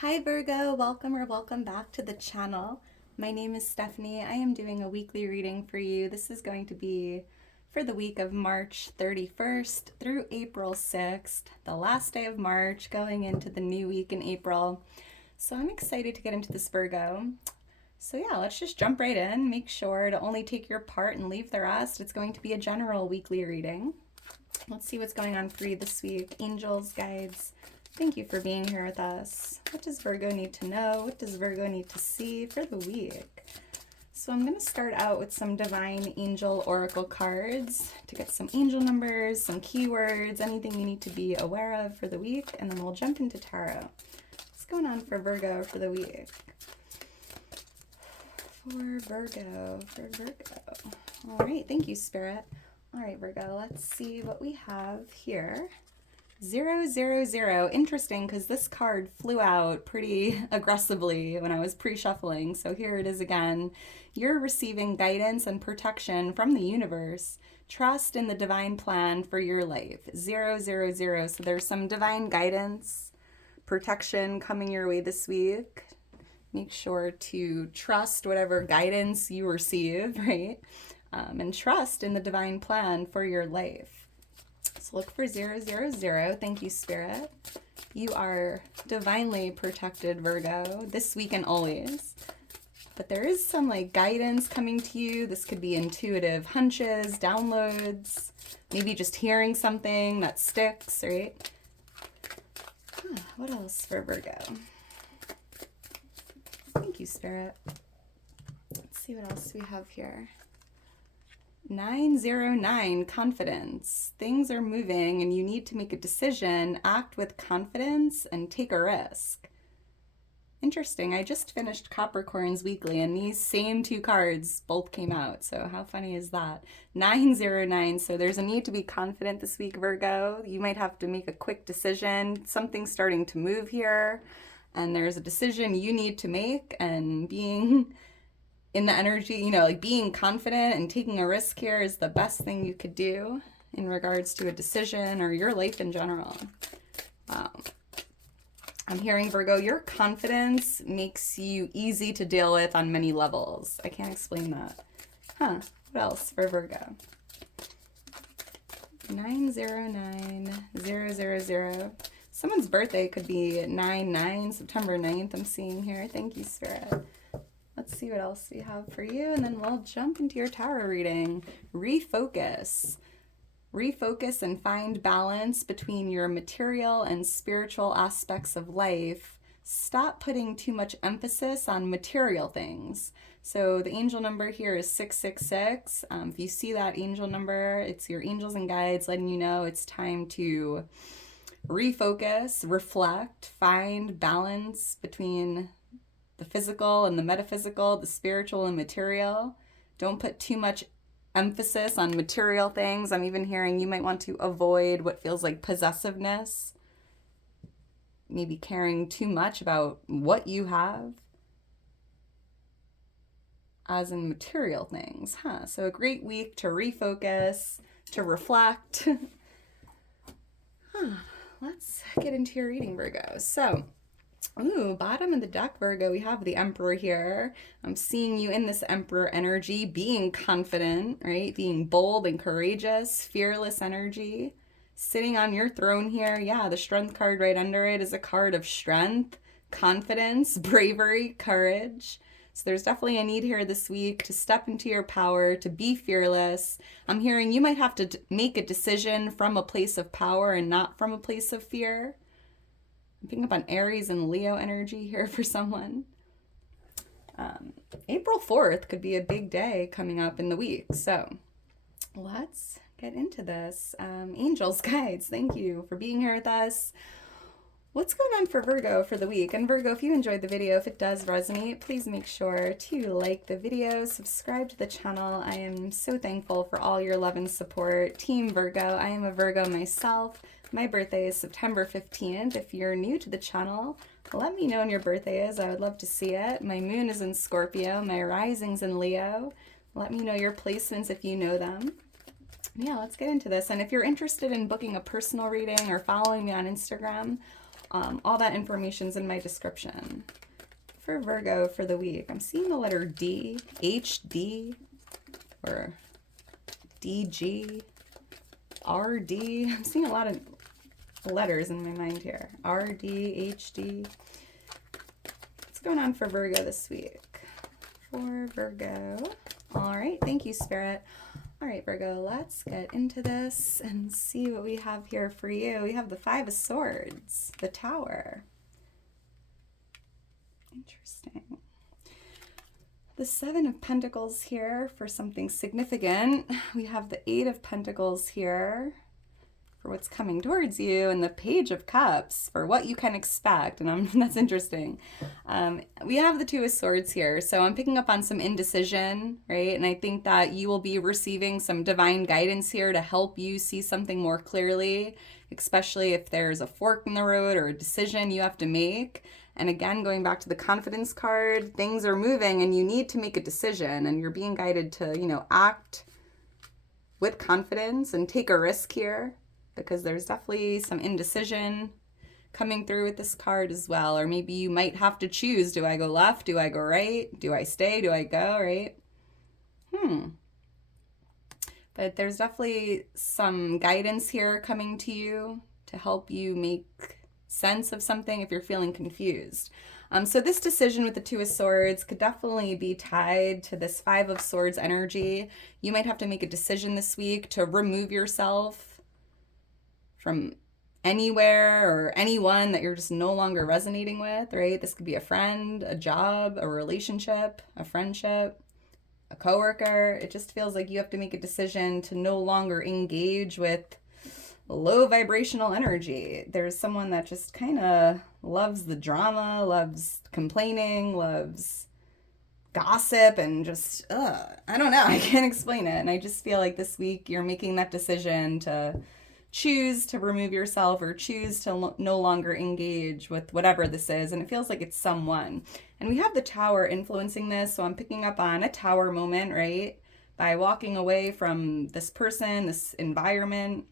Hi Virgo, welcome back to the channel. My name is Stephanie. I am doing a weekly reading for you. This is going to be for the week of March 31st through April 6th, the last day of March, going into the new week in April. So I'm excited to get into this, Virgo. So yeah, let's just jump right in. Make sure to only take your part and leave the rest. It's going to be a general weekly reading. Let's see what's going on for you this week. Angels, guides, thank you for being here with us. What does Virgo need to know? What does Virgo need to see for the week? So I'm going to start out with some divine angel oracle cards to get some angel numbers, some keywords, anything you need to be aware of for the week, and then we'll jump into tarot. What's going on for Virgo for the week? For Virgo. All right, thank you, Spirit. All right, Virgo, let's see what we have here. 000. Interesting, because this card flew out pretty aggressively when I was pre-shuffling. So here it is again. You're receiving guidance and protection from the universe. Trust in the divine plan for your life. 000. So there's some divine guidance, protection coming your way this week. Make sure to trust whatever guidance you receive, right? And trust in the divine plan for your life. So look for 000. Thank you, Spirit. You are divinely protected, Virgo, this week and always. But there is some guidance coming to you. This could be intuitive hunches, downloads, maybe just hearing something that sticks, right? What else for Virgo? Thank you, Spirit. Let's see what else we have here. 909, confidence. Things are moving and you need to make a decision. Act with confidence and take a risk. Interesting. I just finished Capricorn's weekly and these same two cards both came out. So how funny is that? 909. So there's a need to be confident this week, Virgo. You might have to make a quick decision. Something's starting to move here and there's a decision you need to make, and being in the energy, being confident and taking a risk here is the best thing you could do in regards to a decision or your life in general. I'm hearing, Virgo, your confidence makes you easy to deal with on many levels. I can't explain that. What else for Virgo? 909-000. Someone's birthday could be 9/9, September 9th, I'm seeing here. Thank you, Spirit. Let's see what else we have for you, and then we'll jump into your tarot reading. Refocus. Refocus and find balance between your material and spiritual aspects of life. Stop putting too much emphasis on material things. So the angel number here is 666. If you see that angel number, it's your angels and guides letting you know it's time to refocus, reflect, find balance between the physical and the metaphysical, the spiritual and material. Don't put too much emphasis on material things. I'm even hearing you might want to avoid what feels like possessiveness, maybe caring too much about what you have as in material things. So a great week to refocus, to reflect. Let's get into your reading, Virgo. So, bottom of the deck, Virgo, we have the Emperor here. I'm seeing you in this Emperor energy, being confident, right? Being bold and courageous, fearless energy. Sitting on your throne here. Yeah, the Strength card right under it is a card of strength, confidence, bravery, courage. So there's definitely a need here this week to step into your power, to be fearless. I'm hearing you might have to make a decision from a place of power and not from a place of fear. I'm picking up on Aries and Leo energy here for someone. April 4th could be a big day coming up in the week. So let's get into this. Angels, guides, thank you for being here with us. What's going on for Virgo for the week? And Virgo, if you enjoyed the video, if it does resonate, please make sure to like the video, subscribe to the channel. I am so thankful for all your love and support. Team Virgo, I am a Virgo myself. My birthday is September 15th. If you're new to the channel, let me know when your birthday is. I would love to see it. My moon is in Scorpio. My rising's in Leo. Let me know your placements if you know them. Yeah, let's get into this. And if you're interested in booking a personal reading or following me on Instagram, All that information's in my description. For Virgo for the week, I'm seeing the letter D, HD, or DG, RD. I'm seeing a lot of letters in my mind here. RD, HD. What's going on for Virgo this week? For Virgo. All right, thank you, Spirit. All right, Virgo, let's get into this and see what we have here for you. We have the Five of Swords, the Tower. Interesting. The Seven of Pentacles here for something significant. We have the Eight of Pentacles here for what's coming towards you, and the Page of Cups for what you can expect. And that's interesting. We have the Two of Swords here, so I'm picking up on some indecision, right? And I think that you will be receiving some divine guidance here to help you see something more clearly, especially if there's a fork in the road or a decision you have to make. And again, going back to the confidence card, things are moving and you need to make a decision, and you're being guided to, act with confidence and take a risk here, because there's definitely some indecision coming through with this card as well. Or maybe you might have to choose, do I go left? Do I go right? Do I stay? Do I go, right? But there's definitely some guidance here coming to you to help you make sense of something if you're feeling confused. So this decision with the Two of Swords could definitely be tied to this Five of Swords energy. You might have to make a decision this week to remove yourself from anywhere or anyone that you're just no longer resonating with, right? This could be a friend, a job, a relationship, a friendship, a coworker. It just feels like you have to make a decision to no longer engage with low vibrational energy. There's someone that just kind of loves the drama, loves complaining, loves gossip, and just, I don't know, I can't explain it. And I just feel like this week you're making that decision to choose to remove yourself or choose to no longer engage with whatever this is. And it feels like it's someone. And we have the Tower influencing this. So I'm picking up on a tower moment, right? By walking away from this person, this environment,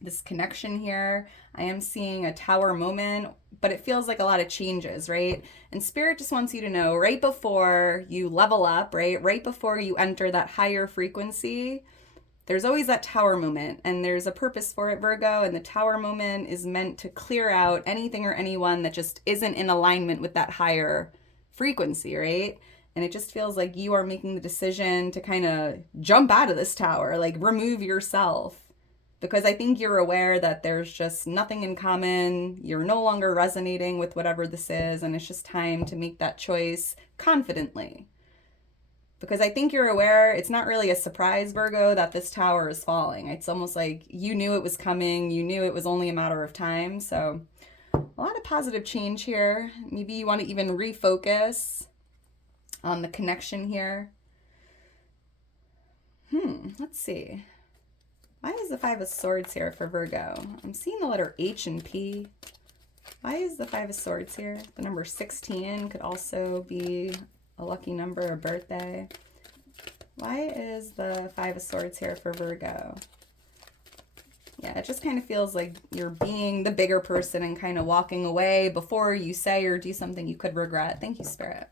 this connection here. I am seeing a tower moment, but it feels like a lot of changes, right? And Spirit just wants you to know right before you level up, right before you enter that higher frequency, there's always that tower moment, and there's a purpose for it, Virgo, and the tower moment is meant to clear out anything or anyone that just isn't in alignment with that higher frequency, right? And it just feels like you are making the decision to kind of jump out of this tower, like remove yourself, because I think you're aware that there's just nothing in common. You're no longer resonating with whatever this is, and it's just time to make that choice confidently. Because I think you're aware, it's not really a surprise, Virgo, that this tower is falling. It's almost like you knew it was coming. You knew it was only a matter of time. So a lot of positive change here. Maybe you want to even refocus on the connection here. Let's see. Why is the Five of Swords here for Virgo? I'm seeing the letter H and P. Why is the Five of Swords here? The number 16 could also be a lucky number, a birthday. Why is the Five of Swords here for Virgo? Yeah, it just kind of feels like you're being the bigger person and kind of walking away before you say or do something you could regret. Thank you, Spirit.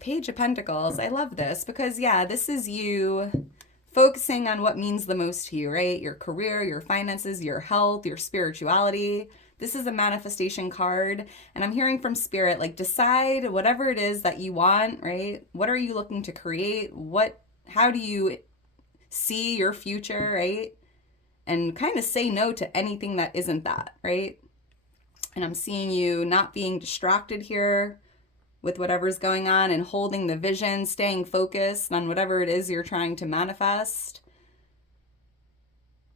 Page of Pentacles. I love this because, yeah, this is you focusing on what means the most to you, right? Your career, your finances, your health, your spirituality. This is a manifestation card, and I'm hearing from Spirit, like, decide whatever it is that you want, right? What are you looking to create? How do you see your future, right? And kind of say no to anything that isn't that, right? And I'm seeing you not being distracted here with whatever's going on and holding the vision, staying focused on whatever it is you're trying to manifest.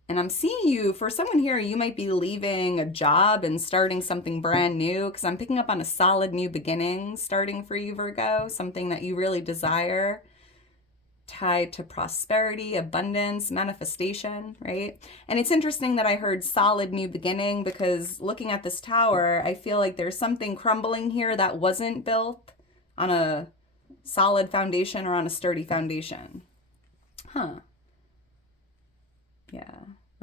And I'm seeing you, for someone here, you might be leaving a job and starting something brand new, because I'm picking up on a solid new beginning starting for you, Virgo, something that you really desire, tied to prosperity, abundance, manifestation, right? And it's interesting that I heard solid new beginning, because looking at this tower, I feel like there's something crumbling here that wasn't built on a solid foundation or on a sturdy foundation. Yeah.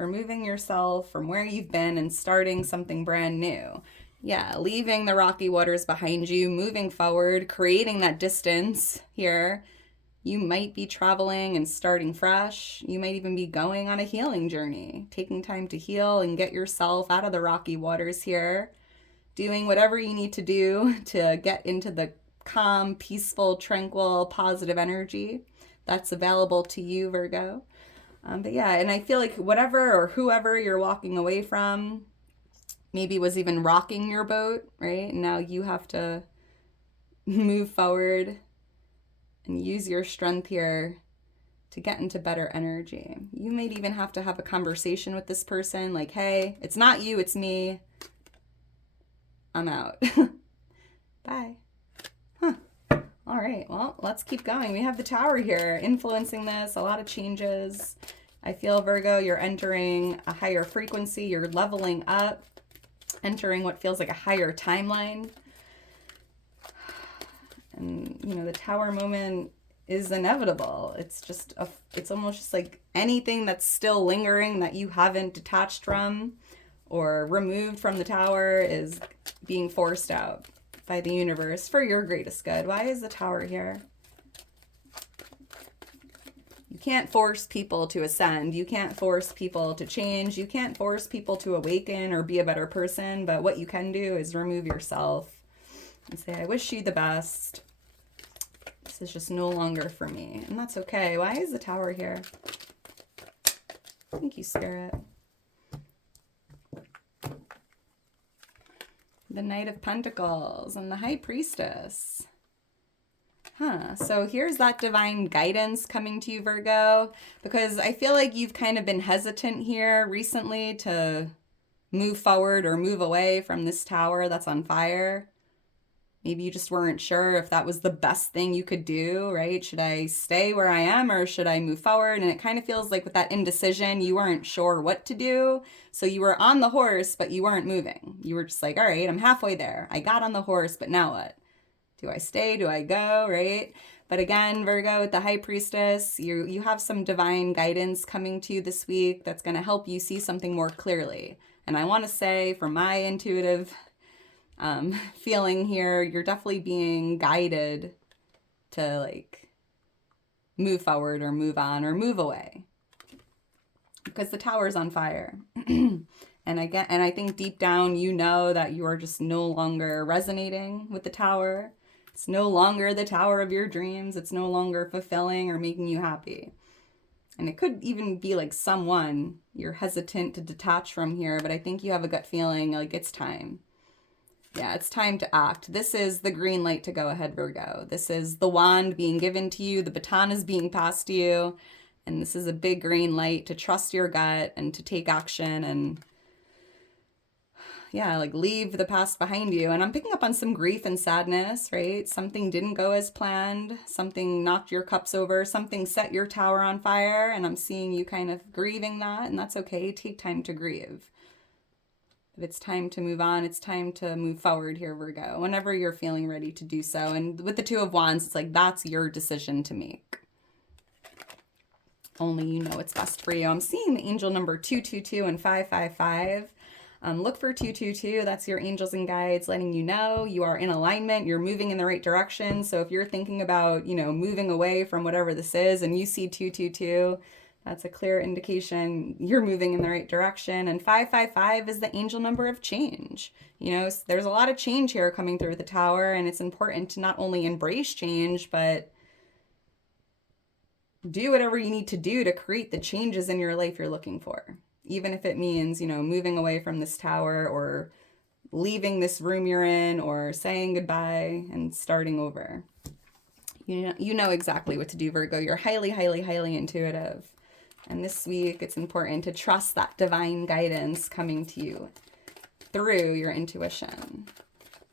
removing yourself from where you've been and starting something brand new. Yeah, leaving the rocky waters behind you, moving forward, creating that distance here. You might be traveling and starting fresh. You might even be going on a healing journey, taking time to heal and get yourself out of the rocky waters here, doing whatever you need to do to get into the calm, peaceful, tranquil, positive energy that's available to you, Virgo. But yeah, and I feel like whatever or whoever you're walking away from maybe was even rocking your boat, right? And now you have to move forward and use your strength here to get into better energy. You might even have to have a conversation with this person like, hey, it's not you, it's me. I'm out. Bye. Huh. All right, well, let's keep going. We have the Tower here influencing this, a lot of changes. I feel, Virgo, you're entering a higher frequency. You're leveling up, entering what feels like a higher timeline. And, you know, the Tower moment is inevitable. It's just, it's almost just like anything that's still lingering that you haven't detached from or removed from the Tower is being forced out by the universe for your greatest good. Why is the Tower here? You can't force people to ascend. You can't force people to change. You can't force people to awaken or be a better person. But what you can do is remove yourself and say, I wish you the best. This is just no longer for me. And that's okay. Why is the Tower here? Thank you, Spirit. The Knight of Pentacles and the High Priestess. So here's that divine guidance coming to you, Virgo, because I feel like you've kind of been hesitant here recently to move forward or move away from this Tower that's on fire. Maybe you just weren't sure if that was the best thing you could do, right? Should I stay where I am or should I move forward? And it kind of feels like with that indecision, you weren't sure what to do. So you were on the horse, but you weren't moving. You were just like, all right, I'm halfway there. I got on the horse, but now what? Do I stay? Do I go? Right? But again, Virgo, with the High Priestess, you have some divine guidance coming to you this week that's going to help you see something more clearly. And I want to say, from my intuitive feeling here, you're definitely being guided to like move forward or move on or move away because the Tower's on fire. And I think deep down, you know that you are just no longer resonating with the Tower. It's no longer the Tower of your dreams. It's no longer fulfilling or making you happy. And it could even be like someone you're hesitant to detach from here, but I think you have a gut feeling like it's time. Yeah, it's time to act. This is the green light to go ahead, Virgo. This is the wand being given to you. The baton is being passed to you. And this is a big green light to trust your gut and to take action and, yeah, like leave the past behind you. And I'm picking up on some grief and sadness, right? Something didn't go as planned. Something knocked your cups over. Something set your Tower on fire. And I'm seeing you kind of grieving that. And that's okay. Take time to grieve. But it's time to move on. It's time to move forward here, Virgo, whenever you're feeling ready to do so. And with the Two of Wands, it's like that's your decision to make. Only you know what's best for you. I'm seeing the angel number 222 and 555. Look for 222. That's your angels and guides letting you know you are in alignment. You're moving in the right direction. So if you're thinking about, moving away from whatever this is and you see 222, that's a clear indication you're moving in the right direction. And 555 is the angel number of change. There's a lot of change here coming through the Tower, and it's important to not only embrace change, but do whatever you need to do to create the changes in your life you're looking for. Even if it means, moving away from this Tower or leaving this room you're in or saying goodbye and starting over. You know exactly what to do, Virgo. You're highly, highly, highly intuitive. And this week, it's important to trust that divine guidance coming to you through your intuition.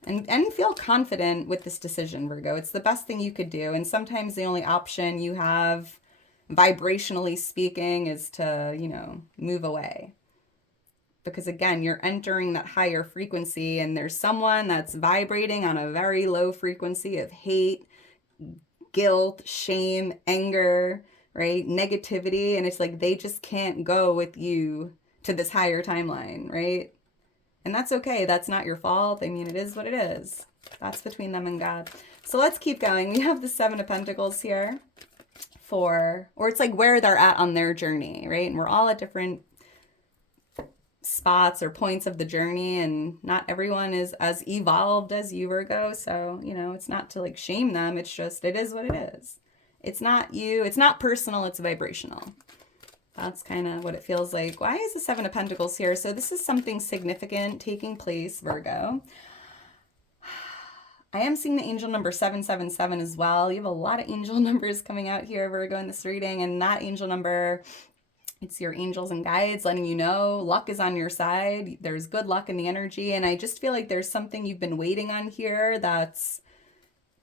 And feel confident with this decision, Virgo. It's the best thing you could do. And sometimes the only option you have, vibrationally speaking, is to, move away. Because again, you're entering that higher frequency and there's someone that's vibrating on a very low frequency of hate, guilt, shame, anger, right? Negativity, and it's like they just can't go with you to this higher timeline, right? And that's okay. That's not your fault. I mean, it is what it is. That's between them and God. So let's keep going. We have the Seven of Pentacles here or it's like where they're at on their journey, right? And we're all at different spots or points of the journey, and not everyone is as evolved as you, Virgo. So, it's not to like shame them. It's just, it is what it is. It's not you. It's not personal. It's vibrational. That's kind of what it feels like. Why is the Seven of Pentacles here? So this is something significant taking place, Virgo. I am seeing the angel number 777 as well. You have a lot of angel numbers coming out here, Virgo, in this reading. And that angel number, it's your angels and guides letting you know luck is on your side. There's good luck in the energy. And I just feel like there's something you've been waiting on here that's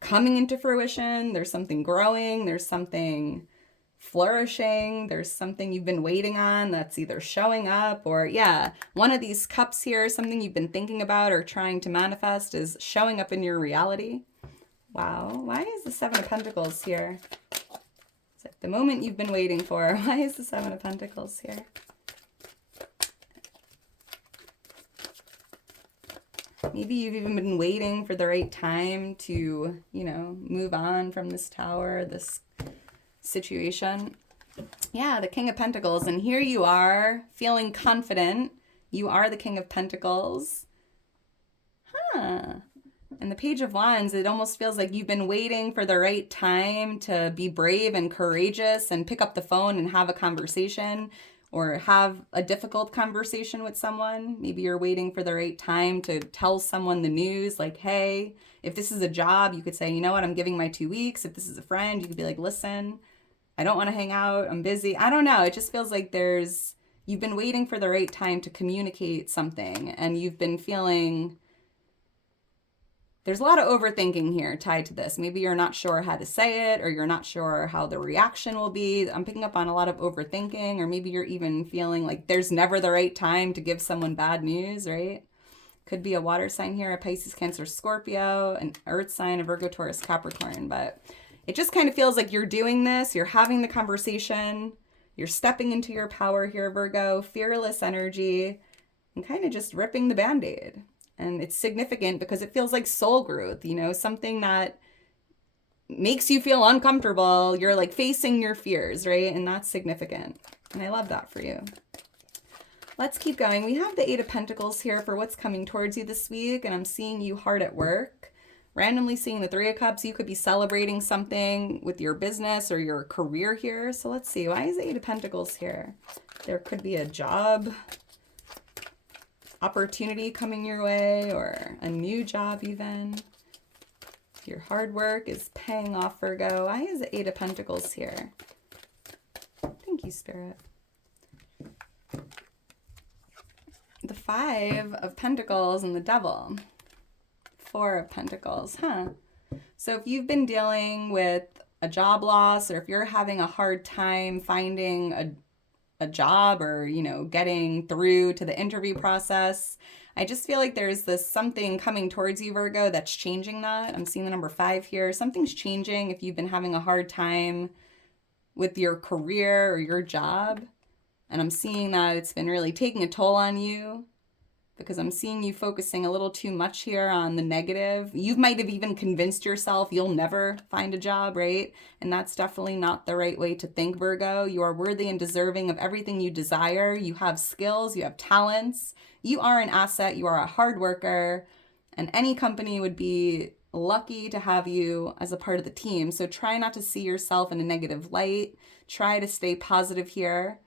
coming into fruition. There's something growing. There's something flourishing. There's something you've been waiting on that's either showing up or, one of these cups here, something you've been thinking about or trying to manifest is showing up in your reality. Wow. Why is the Seven of Pentacles here? It's like the moment you've been waiting for. Why is the Seven of Pentacles here? Maybe you've even been waiting for the right time to, move on from this tower, this situation. Yeah, the King of Pentacles. And here you are feeling confident. You are the King of Pentacles. And the Page of Wands, it almost feels like you've been waiting for the right time to be brave and courageous and pick up the phone and have a conversation or have a difficult conversation with someone. Maybe you're waiting for the right time to tell someone the news, like, hey, if this is a job, you could say, you know what, I'm giving my 2 weeks. If this is a friend, you could be like, listen, I don't want to hang out. I'm busy. I don't know. It just feels like you've been waiting for the right time to communicate something, and you've been feeling there's a lot of overthinking here tied to this. Maybe you're not sure how to say it, or you're not sure how the reaction will be. I'm picking up on a lot of overthinking, or maybe you're even feeling like there's never the right time to give someone bad news, right? Could be a water sign here, a Pisces, Cancer, Scorpio, an earth sign, a Virgo, Taurus, Capricorn. But it just kind of feels like you're doing this, you're having the conversation, you're stepping into your power here, Virgo, fearless energy, and kind of just ripping the Band-Aid. And it's significant because it feels like soul growth, something that makes you feel uncomfortable. You're like facing your fears, right? And that's significant. And I love that for you. Let's keep going. We have the Eight of Pentacles here for what's coming towards you this week. And I'm seeing you hard at work. Randomly seeing the Three of Cups. You could be celebrating something with your business or your career here. So let's see. Why is the Eight of Pentacles here? There could be a job opportunity coming your way, or a new job even. Your hard work is paying off, Virgo. Why is the Eight of Pentacles here? Thank you, Spirit. The Five of Pentacles and the Devil. Four of Pentacles, So if you've been dealing with a job loss, or if you're having a hard time finding a job, or getting through to the interview process, I just feel like there's this something coming towards you, Virgo, that's changing that. I'm seeing the number 5 here. Something's changing if you've been having a hard time with your career or your job, and I'm seeing that it's been really taking a toll on you, because I'm seeing you focusing a little too much here on the negative. You might have even convinced yourself you'll never find a job, right? And that's definitely not the right way to think, Virgo. You are worthy and deserving of everything you desire. You have skills, you have talents. You are an asset, you are a hard worker, and any company would be lucky to have you as a part of the team. So try not to see yourself in a negative light. Try to stay positive here.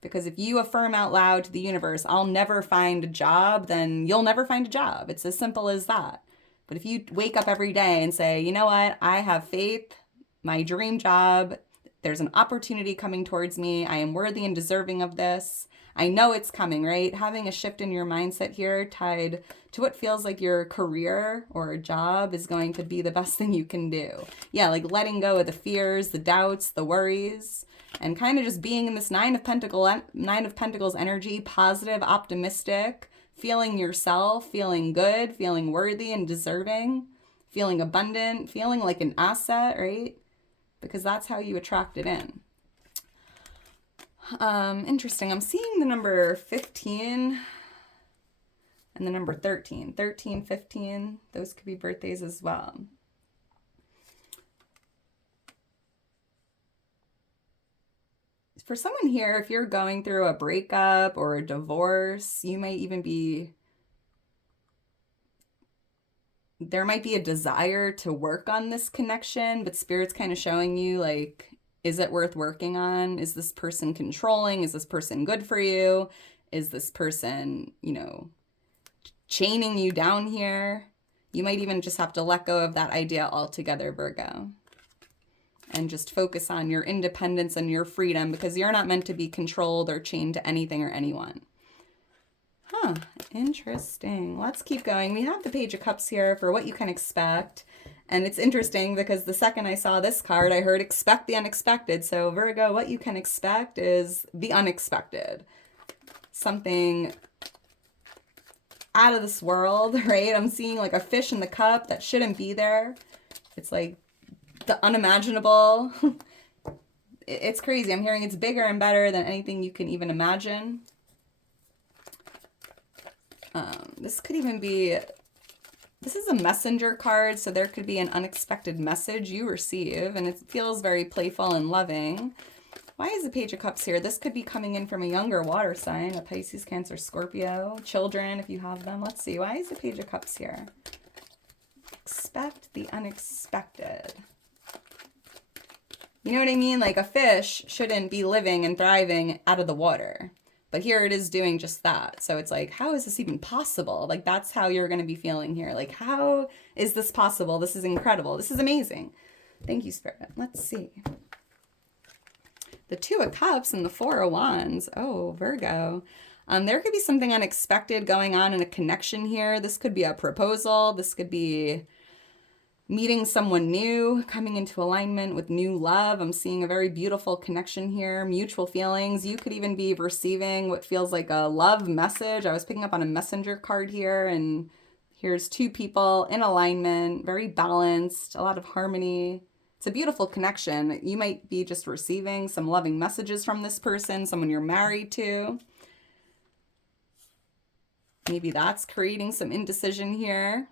Because if you affirm out loud to the universe, I'll never find a job, then you'll never find a job. It's as simple as that. But if you wake up every day and say, you know what, I have faith, my dream job, there's an opportunity coming towards me, I am worthy and deserving of this, I know it's coming, right? Having a shift in your mindset here tied to what feels like your career or a job is going to be the best thing you can do. Yeah, like letting go of the fears, the doubts, the worries, and kind of just being in this Nine of Pentacles energy, positive, optimistic, feeling yourself, feeling good, feeling worthy and deserving, feeling abundant, feeling like an asset, right? Because that's how you attract it in. Interesting. I'm seeing the number 15 and the number 13. 13, 15, those could be birthdays as well. For someone here, if you're going through a breakup or a divorce, you might even be, there might be a desire to work on this connection, but Spirit's kind of showing you, like, is it worth working on? Is this person controlling? Is this person good for you? Is this person, chaining you down here? You might even just have to let go of that idea altogether, Virgo, and just focus on your independence and your freedom, because you're not meant to be controlled or chained to anything or anyone. Huh, interesting. Let's keep going. We have the Page of Cups here for what you can expect. And it's interesting because the second I saw this card, I heard expect the unexpected. So Virgo, what you can expect is the unexpected. Something out of this world, right? I'm seeing like a fish in the cup that shouldn't be there. It's like the unimaginable. It's crazy. I'm hearing it's bigger and better than anything you can even imagine. This could even be, this is a messenger card, so there could be an unexpected message you receive, and it feels very playful and loving. Why is the Page of Cups here? This could be coming in from a younger water sign, a Pisces, Cancer, Scorpio, children if you have them. Let's see. Why is the Page of Cups here? Expect the unexpected. You know what I mean? Like a fish shouldn't be living and thriving out of the water. But here it is doing just that. So it's like, how is this even possible? Like, that's how you're going to be feeling here. Like, how is this possible? This is incredible. This is amazing. Thank you, Spirit. Let's see. The Two of Cups and the Four of Wands. Oh, Virgo. There could be something unexpected going on in a connection here. This could be a proposal. This could be meeting someone new, coming into alignment with new love. I'm seeing a very beautiful connection here, mutual feelings. You could even be receiving what feels like a love message. I was picking up on a messenger card here, and here's two people in alignment, very balanced, a lot of harmony. It's a beautiful connection. You might be just receiving some loving messages from this person, someone you're married to. Maybe that's creating some indecision here.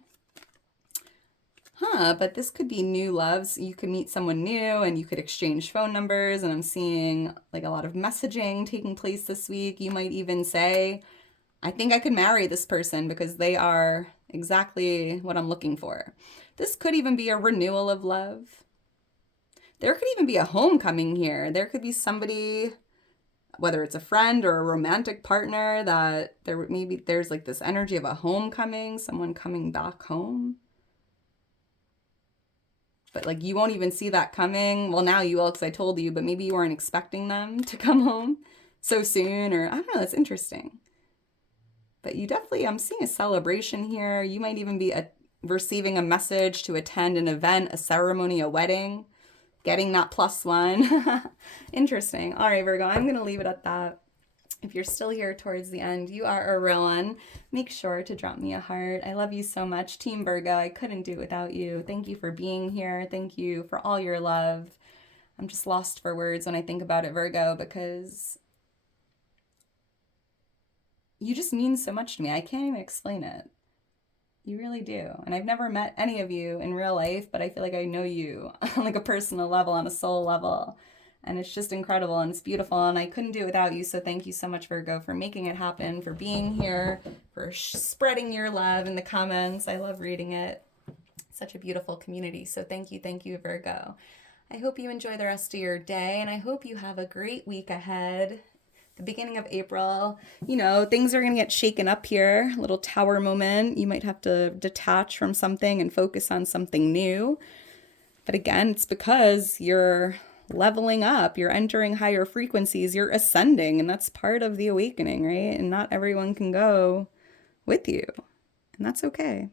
But this could be new loves. You could meet someone new and you could exchange phone numbers, and I'm seeing like a lot of messaging taking place this week. You might even say, I think I could marry this person because they are exactly what I'm looking for. This could even be a renewal of love. There could even be a homecoming here. There could be somebody, whether it's a friend or a romantic partner, that there's like this energy of a homecoming, someone coming back home. But like you won't even see that coming. Well, now you will because I told you, but maybe you weren't expecting them to come home so soon, or I don't know, that's interesting. But you definitely, I'm seeing a celebration here. You might even be receiving a message to attend an event, a ceremony, a wedding, getting that +1. Interesting. All right, Virgo, I'm going to leave it at that. If you're still here towards the end, you are a real one. Make sure to drop me a heart. I love you so much. Team Virgo, I couldn't do it without you. Thank you for being here. Thank you for all your love. I'm just lost for words when I think about it, Virgo, because you just mean so much to me. I can't even explain it. You really do. And I've never met any of you in real life, but I feel like I know you on like a personal level, on a soul level. And it's just incredible and it's beautiful, and I couldn't do it without you. So thank you so much, Virgo, for making it happen, for being here, for spreading your love in the comments. I love reading it. Such a beautiful community. So thank you, Virgo. I hope you enjoy the rest of your day, and I hope you have a great week ahead. The beginning of April, things are going to get shaken up here. A little tower moment. You might have to detach from something and focus on something new. But again, it's because you're leveling up, you're entering higher frequencies, you're ascending, and that's part of the awakening, right? And not everyone can go with you, and that's okay.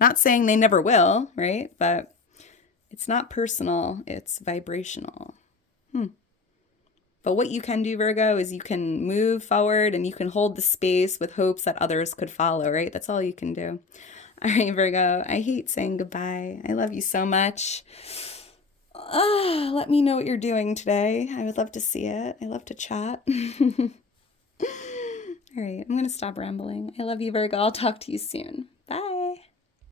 Not saying they never will, right? But it's not personal, it's vibrational. But what you can do, Virgo, is you can move forward and you can hold the space with hopes that others could follow, right? That's all you can do. All right, Virgo, I hate saying goodbye. I love you so much. Let me know what you're doing today. I would love to see it. I love to chat. All right, I'm going to stop rambling. I love you, Virgo. I'll talk to you soon.